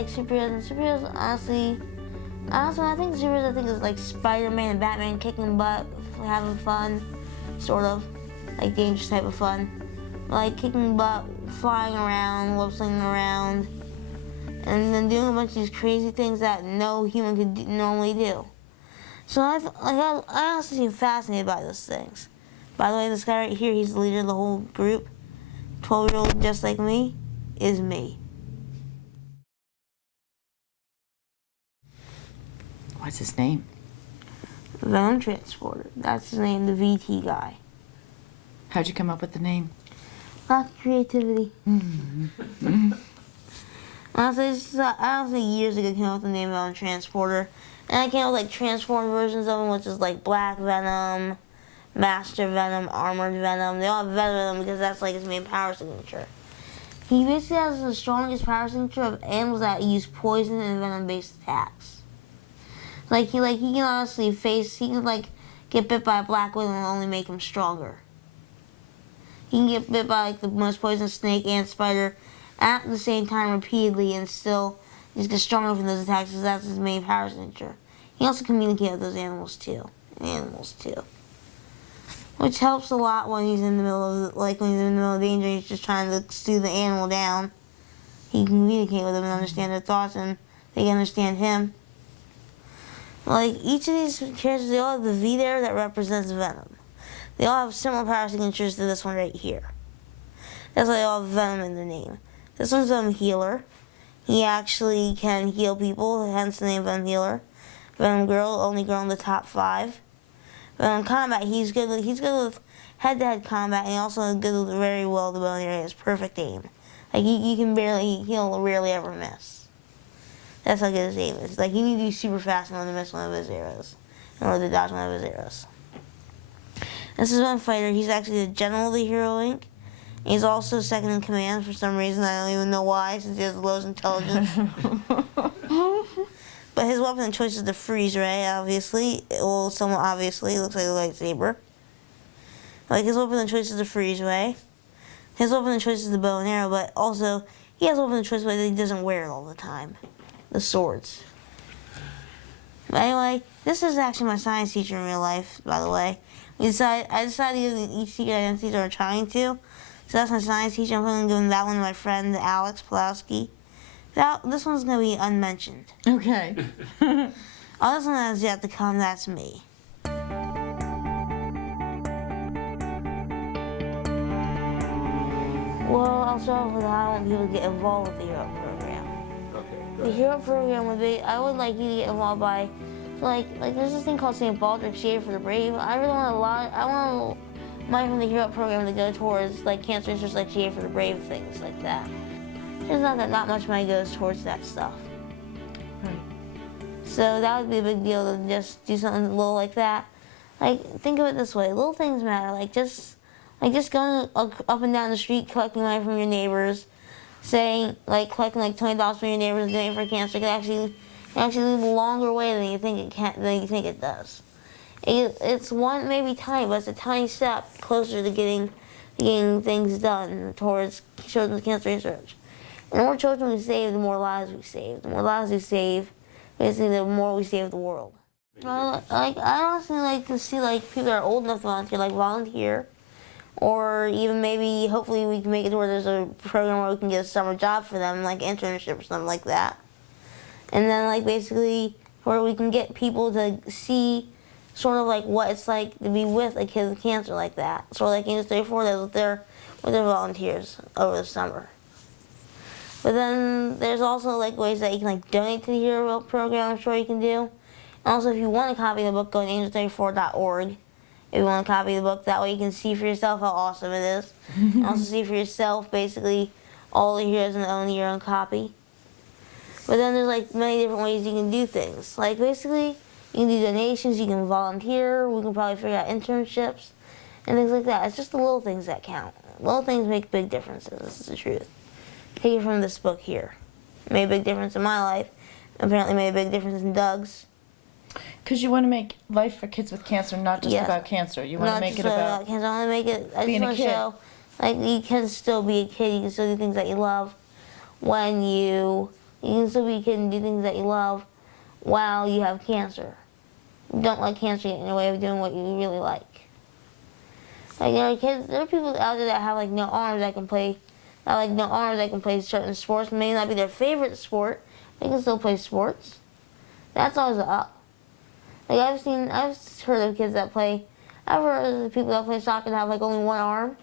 like superheroes, honestly, I think superheroes, I think is like Spider-Man and Batman kicking butt, having fun, sort of, like dangerous type of fun. Like kicking butt, flying around, whistling around, and then doing a bunch of these crazy things that no human could normally do. So I honestly seem fascinated by those things. By the way, this guy right here, he's the leader of the whole group. 12-year-old just like me, is me. What's his name? Venom Transporter. That's his name, the VT guy. How'd you come up with the name? Lack of creativity. Honestly, years ago, I came up with the name Venom Transporter. And I came up with like transformed versions of him, which is like Black Venom, Master Venom, Armored Venom. They all have Venom because that's like his main power signature. He basically has the strongest power signature of animals that use poison and venom-based attacks. Like he can honestly get bit by a black widow and only make him stronger. He can get bit by like the most poisonous snake and spider at the same time repeatedly and still just get stronger from those attacks because that's his main power signature. He also communicates with those animals too. Which helps a lot when he's in the middle of danger, he's just trying to stew the animal down. He can communicate with them and understand their thoughts, and they can understand him. Like, each of these characters, they all have the V there that represents Venom. They all have similar power signatures to this one right here. That's why they all have Venom in their name. This one's Venom Healer. He actually can heal people, hence the name Venom Healer. Venom Girl, only girl in the top 5. Venom Combat, he's good with head-to-head combat, and he also good with very well the bow and arrow. He has perfect aim. Like, he'll rarely ever miss. That's how good his aim is. Like, he needs to be super fast in order to miss one of his arrows, in order to dodge one of his arrows. This is Venom Fighter. He's actually the general of the Hero Inc. He's also second in command for some reason. I don't even know why, since he has the lowest intelligence. But his weapon of choice is the freeze ray, obviously. Well, somewhat obviously. It looks like a lightsaber. Like, his weapon of choice is the freeze ray. His weapon of choice is the bow and arrow, but also, he has a weapon of choice, but he doesn't wear it all the time. The swords. But anyway, this is actually my science teacher in real life, by the way. I decided to give them each secret identities, or trying to. So that's my science teacher. I'm going to give that one to my friend, Alex Pulowski. This one's going to be unmentioned. Okay. All this one has yet to come, that's me. Well, I'll start off with how I want people to get involved with the Hero program. Okay. The Hero program would be, I would like you to get involved by, like there's this thing called St. Baldrick's Shave for the Brave. I really want I want money from the Hero program to go towards like cancer research, like Shave for the Brave, things like that. There's not much money goes towards that stuff. Right. So that would be a big deal to just do something little like that. Like, think of it this way, little things matter. Like just going up and down the street collecting money from your neighbors, saying like collecting like $20 from your neighbors and doing it for cancer can actually lead a longer way than you think it does. It's one maybe tiny, but it's a tiny step closer to getting things done towards children's cancer research. The more children we save, the more lives we save. The more lives we save, basically, the more we save the world. Well, like I honestly like to see like people that are old enough to volunteer, or even maybe hopefully we can make it to where there's a program where we can get a summer job for them, like internship or something like that. And then like basically where we can get people to see sort of like what it's like to be with a kid with cancer like that. Sort of like Angels 34 does with their volunteers over the summer. But then there's also like ways that you can like donate to the Hero program, I'm sure you can do. And also if you want a copy of the book, go to angels34.org. If you want a copy of the book, that way you can see for yourself how awesome it is. And also see for yourself basically all the heroes and own your own copy. But then there's like many different ways you can do things. Like basically you can do donations, you can volunteer, we can probably figure out internships and things like that. It's just the little things that count. Little things make big differences, this is the truth. Take it from this book here. It made a big difference in my life. Apparently made a big difference in Doug's. Because you want to make life for kids with cancer not just about cancer. You want to make it about cancer. I want to make it. I being just want to show, like, you can still be a kid. You can still do things that you love when you You can still be a kid and do things that you love while you have cancer. Don't let cancer get in your way of doing what you really like. Like, kids, there are people out there that have like no arms that can play, certain sports. It may not be their favorite sport, they can still play sports. That's always up. Like I've heard of kids that play. I've heard of people that play soccer and have like only one arm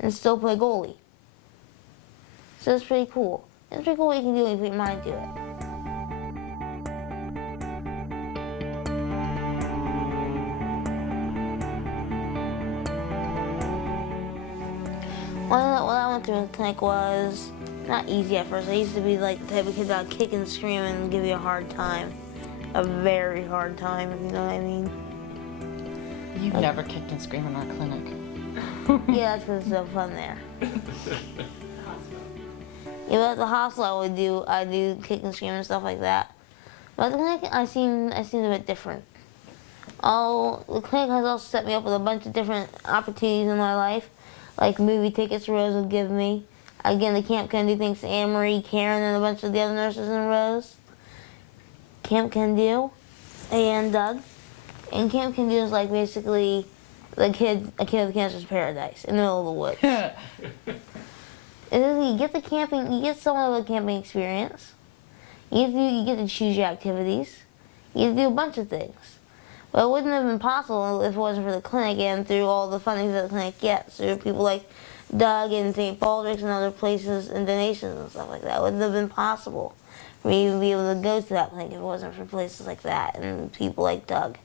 and still play goalie. So it's pretty cool. It's pretty cool what you can do when you put your mind to it. What I went through in the clinic was not easy at first. I used to be like the type of kid that would kick and scream and give you a hard time. A very hard time, if you know what I mean. You've never kicked and screamed in our clinic. Yeah, that's because it's so fun there. Yeah, but at the hospital I do kick and scream and stuff like that. But at the clinic I seem a bit different. The clinic has also set me up with a bunch of different opportunities in my life. Like movie tickets Rose would give me. Again, the Camp can do thanks to Anne Marie, Karen, and a bunch of the other nurses in Rose. Camp Can Do and Doug. And Camp Can Do is like basically a kid with cancer's paradise in the middle of the woods. You get some of the camping experience. You get to choose your activities. You get to do a bunch of things. But it wouldn't have been possible if it wasn't for the clinic and through all the funding that the clinic gets. Through people like Doug and St. Baldrick's and other places and donations and stuff like that. It wouldn't have been possible for me to be able to go to that clinic if it wasn't for places like that and people like Doug.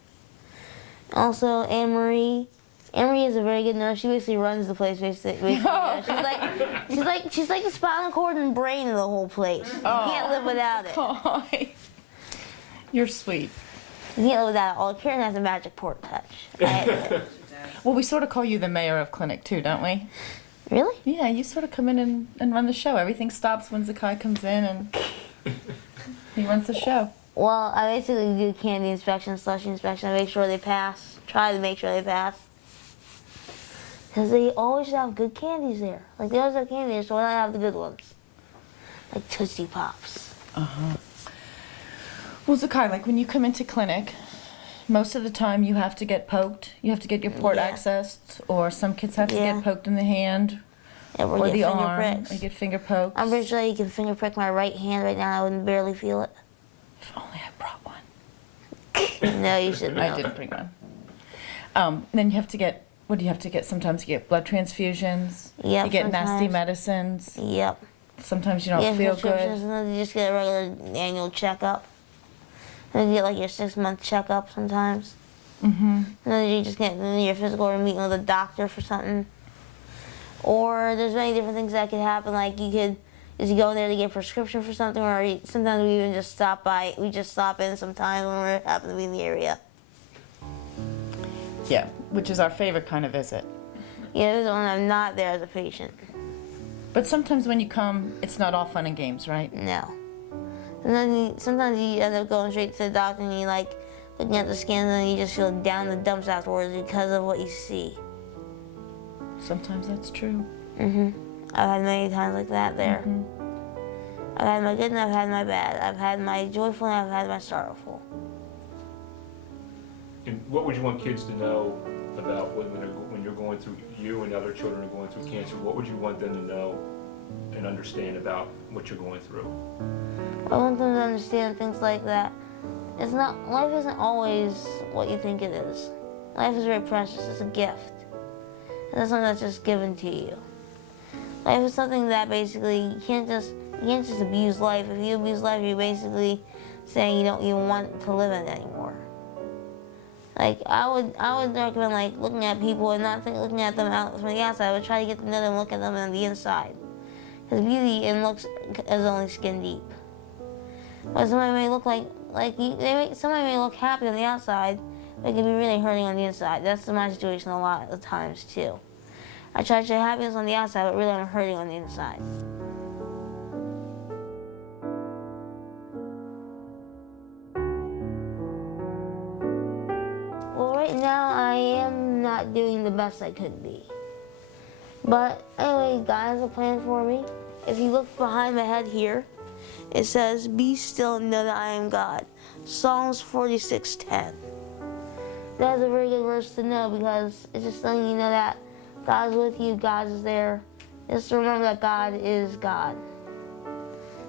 Also, Anne Marie. Anne Marie is a very good nurse. She basically runs the place. Basically. She's like the spinal cord and brain of the whole place. You can't live without it. Oh, you're sweet. You can't live without it. All Karen has a magic port touch. Well, we sort of call you the mayor of clinic too, don't we? Really? Yeah, you sort of come in and run the show. Everything stops when Zachi comes in and he runs the show. Well, I basically do candy inspection, slushie inspection. I make sure they pass. Try to make sure they pass. Because they always have good candies there. Like, they always have candy there, so why not have the good ones? Like Tootsie Pops. Uh-huh. Well, Zachi, like when you come into clinic, most of the time you have to get poked. You have to get your port accessed, or some kids have to get poked in the hand, or the arm, or you get finger pokes. I'm pretty sure you can finger prick my right hand right now. I wouldn't barely feel it. If only I brought one. No, you shouldn't. I didn't bring one. Then you have to get, what do you have to get? Sometimes you get blood transfusions. Yep. You get nasty medicines. Yep. Sometimes you don't feel good. And then you just get a regular annual checkup. And then you get like your 6-month checkup sometimes. Mm-hmm. And then you just get your physical meeting with a doctor for something. Or there's many different things that could happen. Like you go in there to get a prescription for something, or sometimes we even just stop by. We just stop in sometimes when we happen to be in the area. Yeah, which is our favorite kind of visit. Yeah, this is when I'm not there as a patient. But sometimes when you come, it's not all fun and games, right? No. And then sometimes you end up going straight to the doctor and you like looking at the scans and then you just feel down the dumps afterwards because of what you see. Sometimes that's true. I've had many times like that there. I've had my good and I've had my bad. I've had my joyful and I've had my sorrowful. And what would you want kids to know about when you're going through, you and other children are going through cancer? What would you want them to know and understand about what you're going through? I want them to understand things like that. Life isn't always what you think it is. Life is very precious. It's a gift. And it's something that's just given to you. Life is something that basically you can't just abuse life. If you abuse life, you're basically saying you don't even want to live it anymore. Like I would recommend like looking at people and not looking at them out from the outside. I would try to get to know them and look at them on the inside. Because beauty and looks is only skin deep. But somebody may look somebody may look happy on the outside, but it can be really hurting on the inside. That's my situation a lot of the times too. I try to show happiness on the outside, but really I'm hurting on the inside. Well, right now I am not doing the best I could be. But anyway, God has a plan for me. If you look behind my head here, it says, "Be still and know that I am God." Psalms 46:10. That's a very good verse to know because it's just letting you know that God is with you, God is there. Just remember that God is God.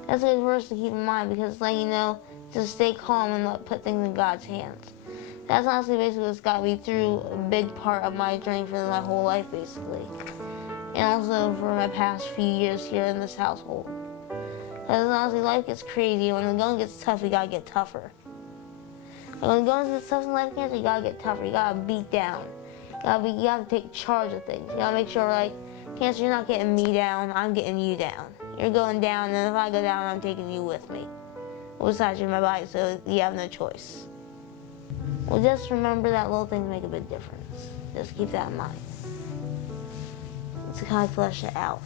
That's a good verse to keep in mind because it's letting you know to stay calm and put things in God's hands. That's honestly basically what's got me through a big part of my journey for my whole life, basically. And also for my past few years here in this household. Because honestly, life gets crazy. When the going gets tough, you gotta get tougher. And when the going gets tough in life, cancer, you gotta get tougher. You gotta beat down. You gotta take charge of things. You gotta make sure, like, Cancer, you're not getting me down. I'm getting you down. You're going down, and if I go down, I'm taking you with me. Well, besides, you're my body, so you have no choice. Well, just remember that little things make a big difference. Just keep that in mind. It's kind of flesh it out.